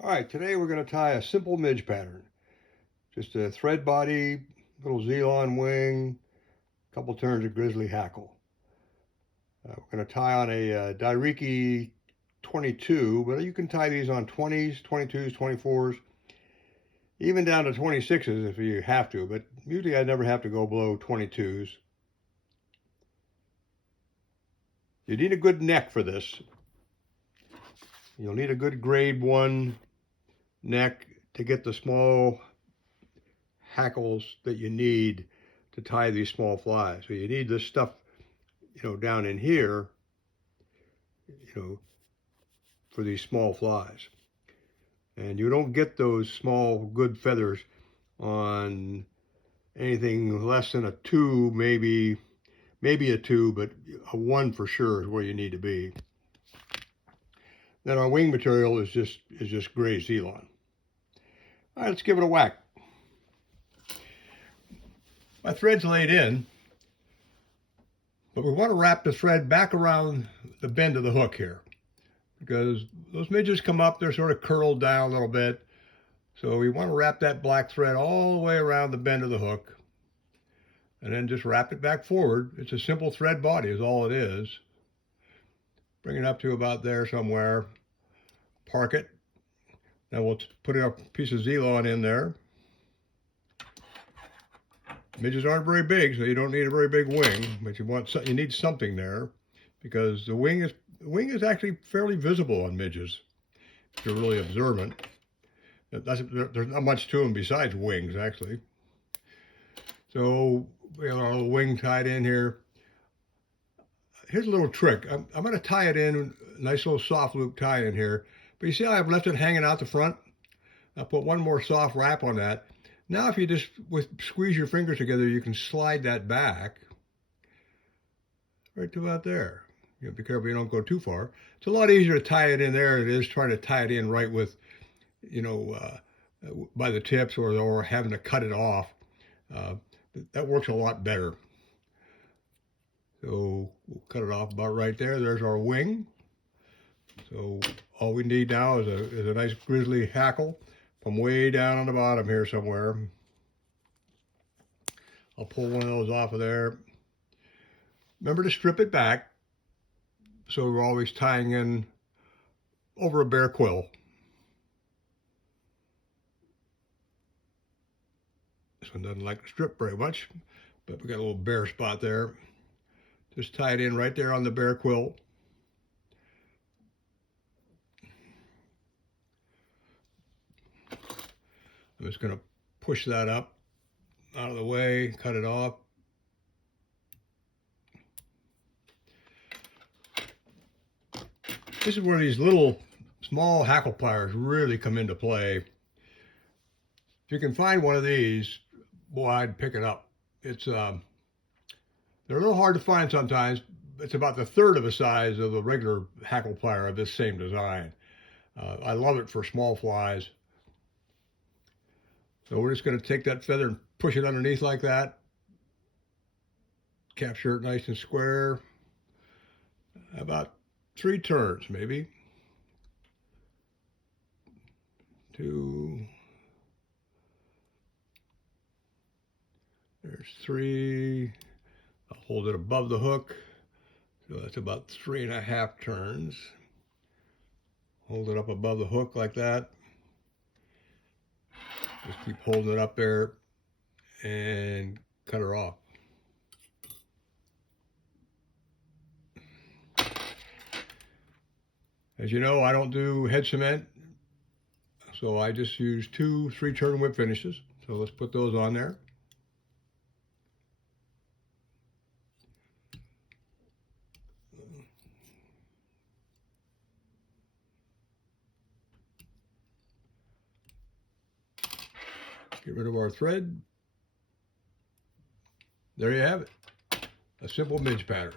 All right, today we're going to tie a simple midge pattern. Just a thread body, little Z-on wing, a couple turns of grizzly hackle. We're going to tie on a Dairiki 22, but you can tie these on 20s, 22s, 24s, even down to 26s if you have to, but usually I never have to go below 22s. You need a good neck for this. You'll need a good grade 1 neck to get the small hackles that you need to tie these small flies. So you need this stuff, down in here, for these small flies. And you don't get those small good feathers on anything less than a 2, maybe a 2, but a 1 for sure is where you need to be. Then our wing material is just gray Ceylon. All right, let's give it a whack. My thread's laid in, but we want to wrap the thread back around the bend of the hook here, because those midges come up, they're sort of curled down a little bit. So we want to wrap that black thread all the way around the bend of the hook, and then just wrap it back forward. It's a simple thread body is all it is. Bring it up to about there somewhere, park it. Now we'll put a piece of Z-Lon in there. Midges aren't very big, so you don't need a very big wing, but you need something there, because the wing is actually fairly visible on midges if you're really observant. There's not much to them besides wings, actually. So we have our little wing tied in here. Here's a little trick. I'm going to tie it in, nice little soft loop tie in here. But you see how I've left it hanging out the front? I'll put one more soft wrap on that. Now if you just squeeze your fingers together, you can slide that back right to about there. Be careful you don't go too far. It's a lot easier to tie it in there than it is trying to tie it in right with, by the tips or having to cut it off. That works a lot better. So we'll cut it off about right there. There's our wing. So all we need now is a nice grizzly hackle from way down on the bottom here somewhere. I'll pull one of those off of there. Remember to strip it back, so we're always tying in over a bare quill. This one doesn't like to strip very much, but we got a little bare spot there. Just tie it in right there on the bare quill. I'm just going to push that up out of the way, cut it off. This is where these little small hackle pliers really come into play. If you can find one of these, boy, I'd pick it up. They're a little hard to find sometimes. It's about the third of the size of the regular hackle plier of this same design. I love it for small flies. So we're just going to take that feather and push it underneath like that. Capture it nice and square. About 3 turns, maybe. 2. There's 3. I'll hold it above the hook. So that's about 3.5 turns. Hold it up above the hook like that. Just keep holding it up there and cut her off. As you know, I don't do head cement, so I just use 2 3-turn whip finishes. So let's put those on there. Get rid of our thread. There you have it. A simple midge pattern.